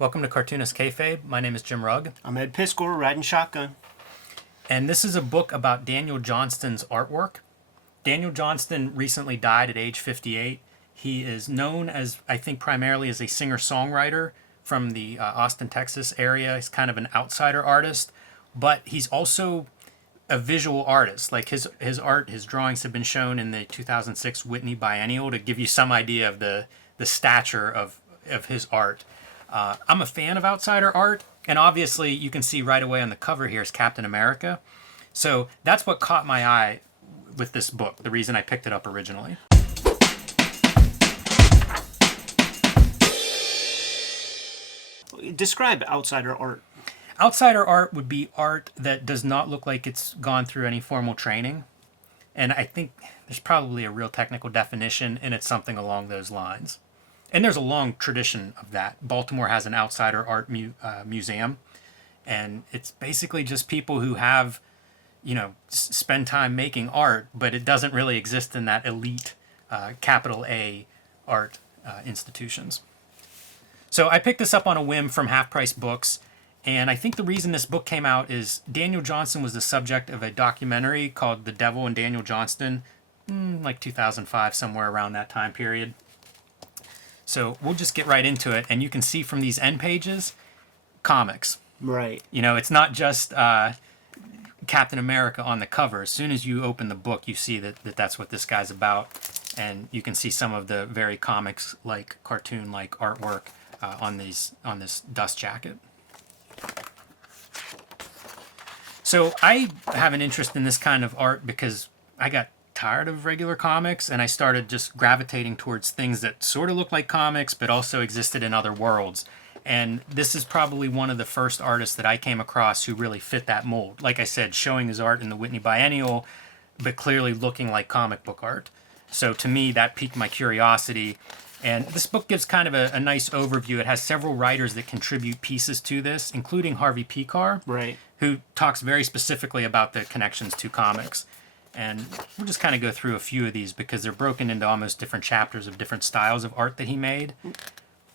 Welcome to Cartoonist Kayfabe. My name is Jim Rugg, I'm Ed Piscor, riding shotgun. and this is a book about Daniel Johnston's artwork. Daniel Johnston recently died at age 58. He is known as, I think, primarily as a singer-songwriter from the Austin, Texas area. He's kind of an outsider artist, but he's also a visual artist. Like his art, his drawings have been shown in the 2006 Whitney Biennial to give you some idea of the stature of his art. I'm a fan of outsider art, and obviously you can see right away on the cover here is Captain America. So that's what caught my eye with this book, the reason I picked it up originally. Describe outsider art. Outsider art would be art that does not look like it's gone through any formal training. And I think there's probably a real technical definition, and it's something along those lines. And there's a long tradition of that. Baltimore has an outsider art museum, and it's basically just people who have, spend time making art, but it doesn't really exist in that elite, capital A art institutions. So I picked this up on a whim from Half Price Books, and I think the reason this book came out is Daniel Johnston was the subject of a documentary called The Devil and Daniel Johnston, like 2005, somewhere around that time period. So we'll just get right into it, and you can see from these end pages, comics. Right. It's not just Captain America on the cover. As soon as you open the book, you see that that's what this guy's about, and you can see some of the very comics-like, cartoon-like artwork on this dust jacket. So I have an interest in this kind of art because I got tired of regular comics, and I started just gravitating towards things that sort of look like comics but also existed in other worlds. And this is probably one of the first artists that I came across who really fit that mold. Like I said, showing his art in the Whitney Biennial, but clearly looking like comic book art. So to me, that piqued my curiosity. And this book gives kind of a nice overview. It has several writers that contribute pieces to this, including Harvey Pekar, Right. who talks very specifically about the connections to comics. And we'll just kind of go through a few of these because they're broken into almost different chapters of different styles of art that he made.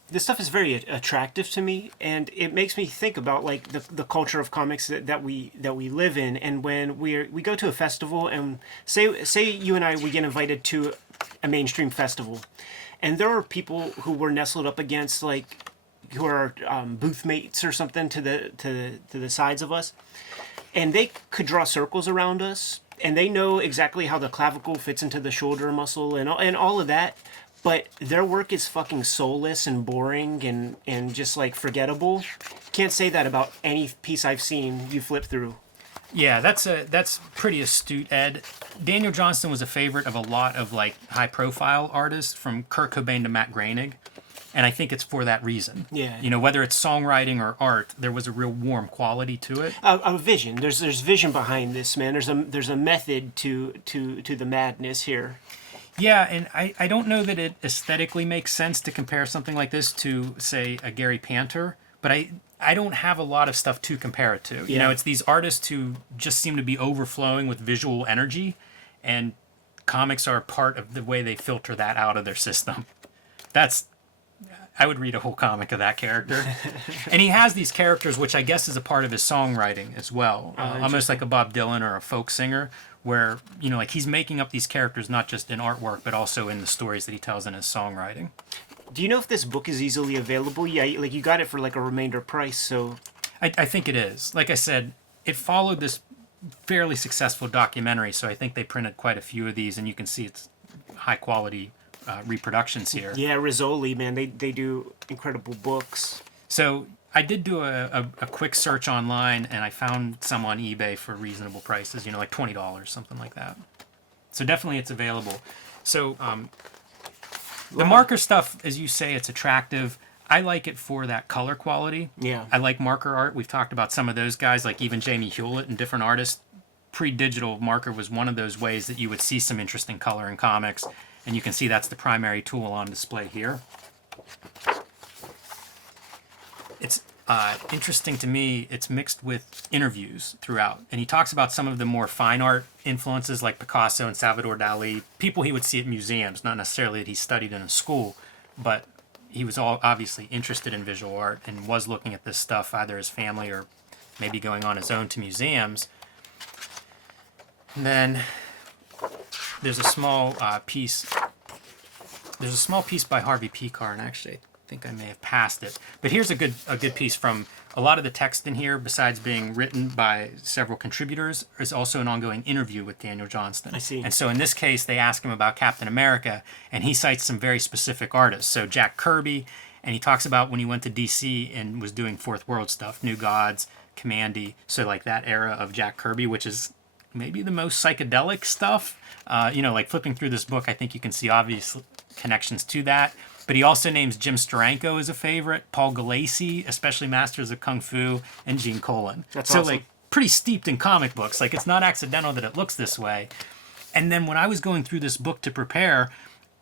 This stuff is very attractive to me, and it makes me think about like the culture of comics that we live in. And when we go to a festival, and say you and I, we get invited to a mainstream festival, and there are people who we're nestled up against, like who are booth mates or something to the sides of us, and they could draw circles around us, and they know exactly how the clavicle fits into the shoulder muscle and all of that. But their work is fucking soulless and boring and just like forgettable. Can't say that about any piece I've seen you flip through. Yeah, that's pretty astute, Ed. Daniel Johnston was a favorite of a lot of like high-profile artists, from Kurt Cobain to Matt Groening, and I think it's for that reason. Yeah. Whether it's songwriting or art, there was a real warm quality to it. A vision. There's vision behind this, man. There's a method to the madness here. Yeah, and I don't know that it aesthetically makes sense to compare something like this to, say, a Gary Panter, but I don't have a lot of stuff to compare it to. Yeah. It's these artists who just seem to be overflowing with visual energy, and comics are part of the way they filter that out of their system. I would read a whole comic of that character. And he has these characters, which I guess is a part of his songwriting as well. Almost like a Bob Dylan or a folk singer, where, like he's making up these characters not just in artwork, but also in the stories that he tells in his songwriting. Do you know if this book is easily available? Yeah, like you got it for like a remainder price, so... I think it is. Like I said, it followed this fairly successful documentary, so I think they printed quite a few of these, and you can see it's high quality reproductions here. Yeah, Rizzoli, man, they do incredible books. So I did do a quick search online, and I found some on eBay for reasonable prices, like $20, something like that. So definitely it's available. So the marker stuff, as you say, it's attractive. I like it for that color quality. Yeah. I like marker art. We've talked about some of those guys, like even Jamie Hewlett and different artists. Pre-digital marker was one of those ways that you would see some interesting color in comics. And you can see that's the primary tool on display here. It's interesting to me, it's mixed with interviews throughout. And he talks about some of the more fine art influences like Picasso and Salvador Dali, people he would see at museums, not necessarily that he studied in a school, but he was all obviously interested in visual art and was looking at this stuff, either his family or maybe going on his own to museums. And then there's a small piece. There's a small piece by Harvey Pekar, and actually I think I may have passed it. But here's a good piece from a lot of the text in here. Besides being written by several contributors, is also an ongoing interview with Daniel Johnston. I see. And so in this case, they ask him about Captain America, and he cites some very specific artists. So Jack Kirby, and he talks about when he went to DC and was doing Fourth World stuff, New Gods, Commandy, so like that era of Jack Kirby, which is maybe the most psychedelic stuff. Like flipping through this book, I think you can see obvious connections to that. But he also names Jim Steranko as a favorite, Paul Gulacy, especially Masters of Kung Fu, and Gene Colan. That's so awesome. Like pretty steeped in comic books. Like it's not accidental that it looks this way. And then when I was going through this book to prepare,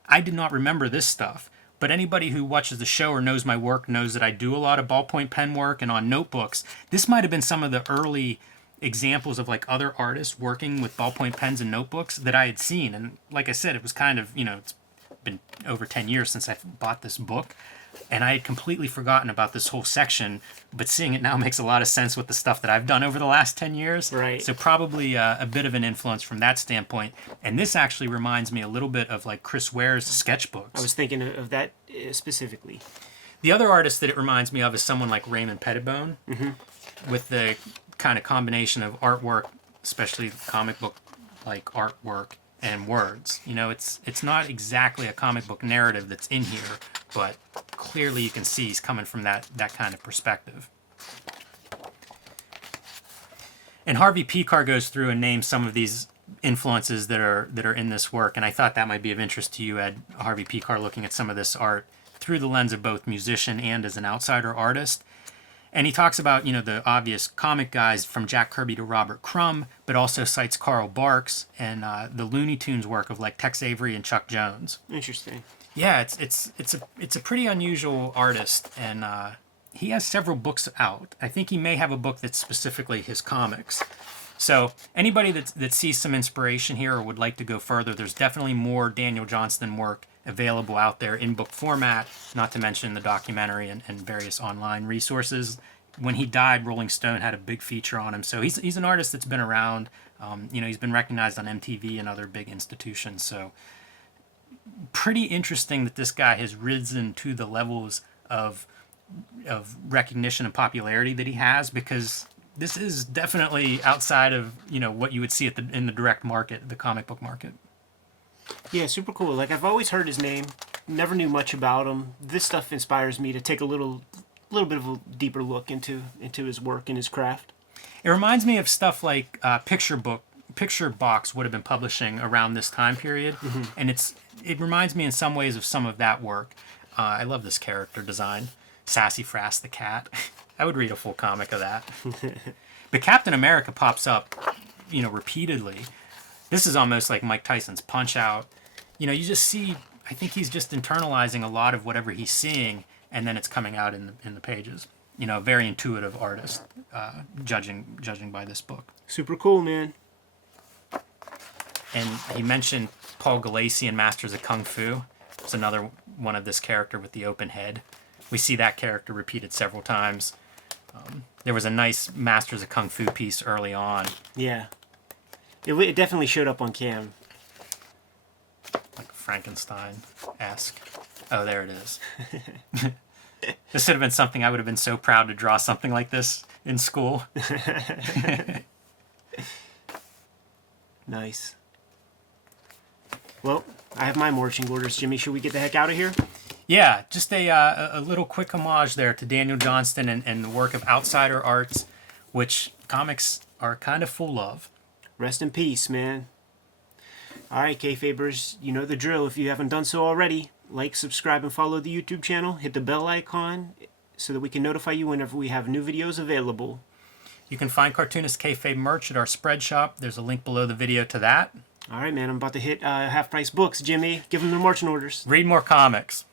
I did not remember this stuff. But anybody who watches the show or knows my work knows that I do a lot of ballpoint pen work and on notebooks. This might have been some of the early examples of like other artists working with ballpoint pens and notebooks that I had seen. And like I said, it was kind of, it's been over 10 years since I bought this book, and I had completely forgotten about this whole section, but seeing it now makes a lot of sense with the stuff that I've done over the last 10 years. Right. So probably a bit of an influence from that standpoint. And this actually reminds me a little bit of like Chris Ware's sketchbooks. I was thinking of that specifically. The other artist that it reminds me of is someone like Raymond Pettibone, with the kind of combination of artwork, especially comic book like artwork, and words. It's not exactly a comic book narrative that's in here, but clearly you can see he's coming from that kind of perspective. And Harvey Pekar goes through and names some of these influences that are in this work, and I thought that might be of interest to you, Ed. Harvey Pekar looking at some of this art through the lens of both musician and as an outsider artist. And he talks about, the obvious comic guys from Jack Kirby to Robert Crumb, but also cites Carl Barks and the Looney Tunes work of like Tex Avery and Chuck Jones. Interesting. Yeah, it's a pretty unusual artist, and he has several books out. I think he may have a book that's specifically his comics. So anybody that sees some inspiration here or would like to go further, there's definitely more Daniel Johnston work available out there in book format, not to mention the documentary and various online resources. When he died, Rolling Stone had a big feature on him. So he's an artist that's been around. He's been recognized on MTV and other big institutions. So pretty interesting that this guy has risen to the levels of recognition and popularity that he has, because this is definitely outside of what you would see in the direct market, the comic book market. Yeah, super cool. Like, I've always heard his name, never knew much about him. This stuff inspires me to take a little bit of a deeper look into his work and his craft. It reminds me of stuff like Picture Box would have been publishing around this time period, and it reminds me in some ways of some of that work. I love this character design, Sassafras the cat. I would read a full comic of that. But Captain America pops up, repeatedly. This is almost like Mike Tyson's Punch-Out. You just see, I think he's just internalizing a lot of whatever he's seeing, and then it's coming out in the pages. A very intuitive artist, judging by this book. Super cool, man. And he mentioned Paul Gulacy in Masters of Kung Fu. It's another one of this character with the open head. We see that character repeated several times. There was a nice Masters of Kung Fu piece early on. Yeah. It definitely showed up on cam. Like Frankenstein-esque. Oh, there it is. This would have been something I would have been so proud to draw something like this in school. Nice. Well, I have my marching orders, Jimmy. Should we get the heck out of here? Yeah, just a little quick homage there to Daniel Johnston and the work of outsider arts, which comics are kind of full of. Rest in peace, man. All right, Kayfabers, you know the drill. If you haven't done so already, like, subscribe, and follow the YouTube channel. Hit the bell icon so that we can notify you whenever we have new videos available. You can find Cartoonist Kayfabe merch at our spread shop. There's a link below the video to that. All right, man. I'm about to hit half-price books, Jimmy. Give them their marching orders. Read more comics.